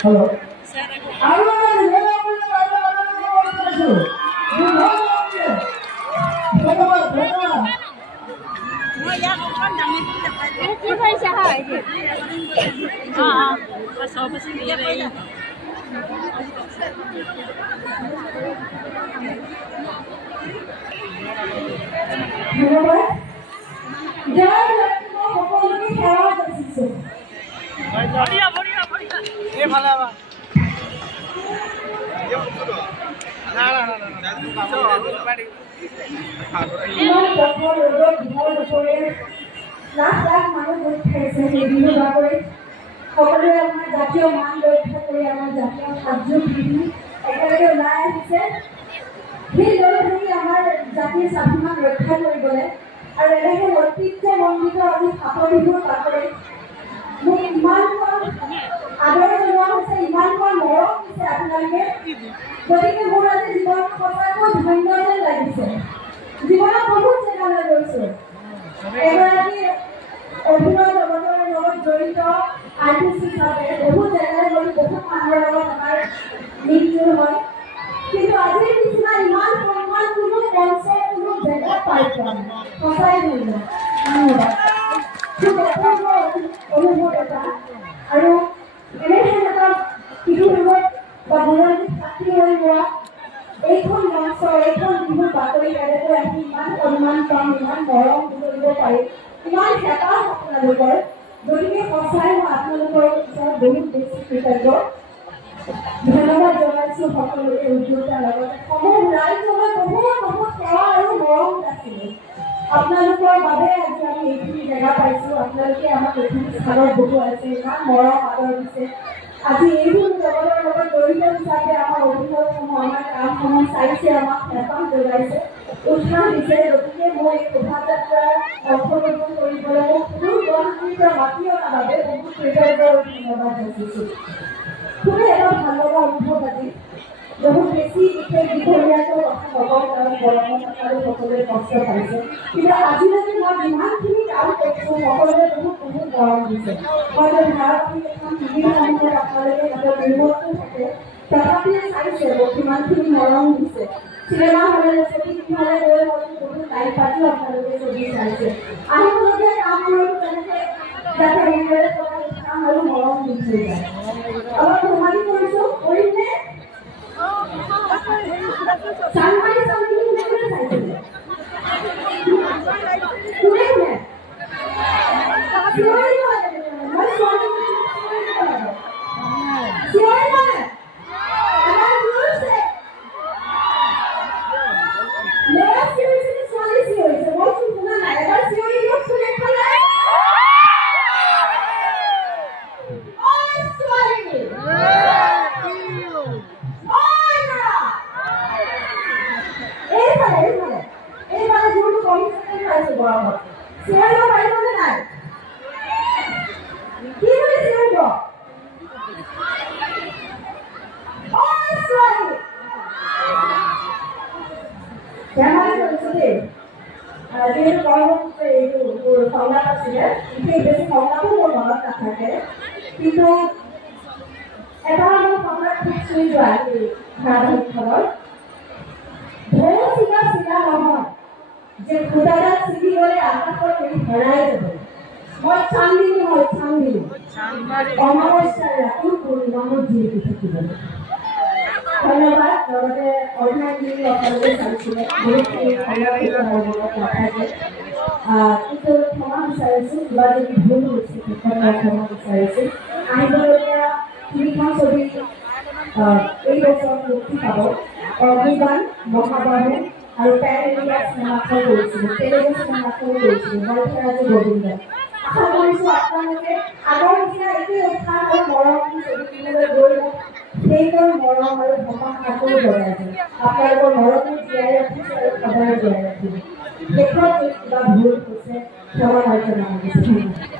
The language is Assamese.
Hello. জাতীয় মান ৰক্ষা কৰি আমাৰ জাতীয় সাজযোৰ পিন্ধি একেলগে ওলাই আহিছে সেই লড়াই আমাৰ জাতীয় স্বাভিমান ৰক্ষা কৰিবলৈ আৰু এনেকে ঐতিহ্যমণ্ডিত আজি ফাটৰ বিহুৰ বাতৰি মোক ইমান আদৰ জনোৱা হৈছে ইমান মৰম দিছে আপোনালোকে গতিকে মোৰ আজি জীৱনত সঁচাকৈ ধন্য যেন লাগিছে জীৱনত বহুত জেগালৈ গৈছো এগৰাকী অভিনয় জগতৰ লগত জড়িত আৰ্টিষ্ট হিচাপে বহুত জেগালৈ গৈ বহুত মানুহৰ লগত আমাৰ মিলিত হয় কিন্তু আজিৰ নিচিনা ইমান সন্মান কোনো মঞ্চৰ কোনো জেগাত পাই পোৱা নাই সঁচাই ধন্যবাদ অনুভৱ এটা আৰু এনেহেন এটা শিশুৰ বা বুৰঞ্জীত সাক্ষী হৈ লোৱা এইখন মঞ্চৰ এইখন বিহুৰ বাতৰি কেনেকৈ আহি ইমান সন্মান পাম ইমান মৰম কৰিব পাৰিম ইমান হেঁপাহ আপোনালোকৰ গতিকে সঁচাই মই আপোনালোকৰ ওচৰত বহুত বেছি কৃতজ্ঞ ধন্যবাদ জনাইছো সকলোকে উদ্যোগতাৰ লগতে সমূহ ৰাইজলৈ বহুত সেৱা আৰু মৰম আছিলে আপোনালোকৰ বাবে আজি আমি এইখিনি জেগা পাইছো আপোনালোকে আমাক এইখিনি স্থানত বহুৱাইছে ইমান মৰম আদৰ দিছে আজি এইবোৰ জগতৰ লগত জড়িত হিচাপে আমাৰ অভিনয়সমূহ আমাৰ কামসমূহ চাইছে আমাক হেঁপাহ যোগাইছে উৎসাহ দিছে গতিকে মই এই শোভাযাত্ৰাৰ অংশগ্ৰহণ কৰিবলৈ মোক কোনো গুৱাহাটীৰ পৰা মাতি অনাৰ বাবে বহুত কৃতজ্ঞ ধন্যবাদ যাচিছো খুবেই এটা ভাল লগা অনুভৱ আজি বহুত বেছি বিশেষ দীঘলীয়াকৈ কথা নকওঁ কাৰণ গৰমত আৰু সকলোৱে কষ্ট পাইছে কিন্তু আজিলৈকে মই যিমানখিনি কাম কৰিছোঁ সকলোৱে বহুত মৰম দিছে হয়তো ভাৰতী এখন টিভিৰ সময়ত আপোনালোকে তাতে ৰিম'টটো থাকে তথাপিও চাইছে কিমানখিনি মৰম দিছে চিনেমা হলে ছবি হলে গৈ হয়তো বহুত লাইভ পাতিও আপোনালোকে ছবি চাইছে আহিবলগীয়া কামবোৰো তেনেকৈ যাতে এনেদৰে কৰা কাম আৰু মৰম দি থৈ যায় অলপ ধেমালি কৰিছোঁ কৰিমনে চানমাৰি চানমাৰি কোনে চাইছিলে কোনে মই ছোৱালী সংলাপ আছিলে বিশেষ বেছি সংলাপো মোৰ মনত নাথাকে কিন্তু এটা মোৰ সংলাপ খুব চুই যোৱা এই ধাৰাবাহিকখনৰ ঢৌ চিগা নহয় যে খুটাডাল ছিগি গ'লে আকাশত হেৰাই যাব মই চান্দিনী অমাৱস্যাৰ ৰাতিৰ পূৰ্ণিমাৰ জিলিকি থাকিব ধন্যবাদ লগতে অৰ্ধাংগিনী সকলোকে চাইছিলে বহুতখিনি নাথাকে কিন্তু ক্ষমা বিচাৰিছোঁ কিবা যদি ভুল হৈছে ক্ষমা বিচাৰিছোঁ আহিবলগীয়া তিনিখন ছবি এই বছৰ মুক্তি পাব অগ্নিবাণ মহাবাহু আৰু পেন ইণ্ডিয়া চিনেমাখন কৰিছিলোঁ তেলেগু চিনেমাখন কৰিছিলোঁ মধ্যৰাজু গোবিন্দ আশা কৰিছোঁ আপোনালোকে আগৰ নিচিনা একেই উৎসাহ আৰু মৰম ছবিখিনিলৈ গৈ সেইবোৰ মৰম আৰু হেঁপাহ আকৌ বঢ়াই দিয়ে আপোনালোকৰ মৰমে জীয়াই ৰাখিছে আৰু সদায় জীয়াই ৰাখিব দেশত কিবা ভুল হৈছে সবাৰ আলোচনা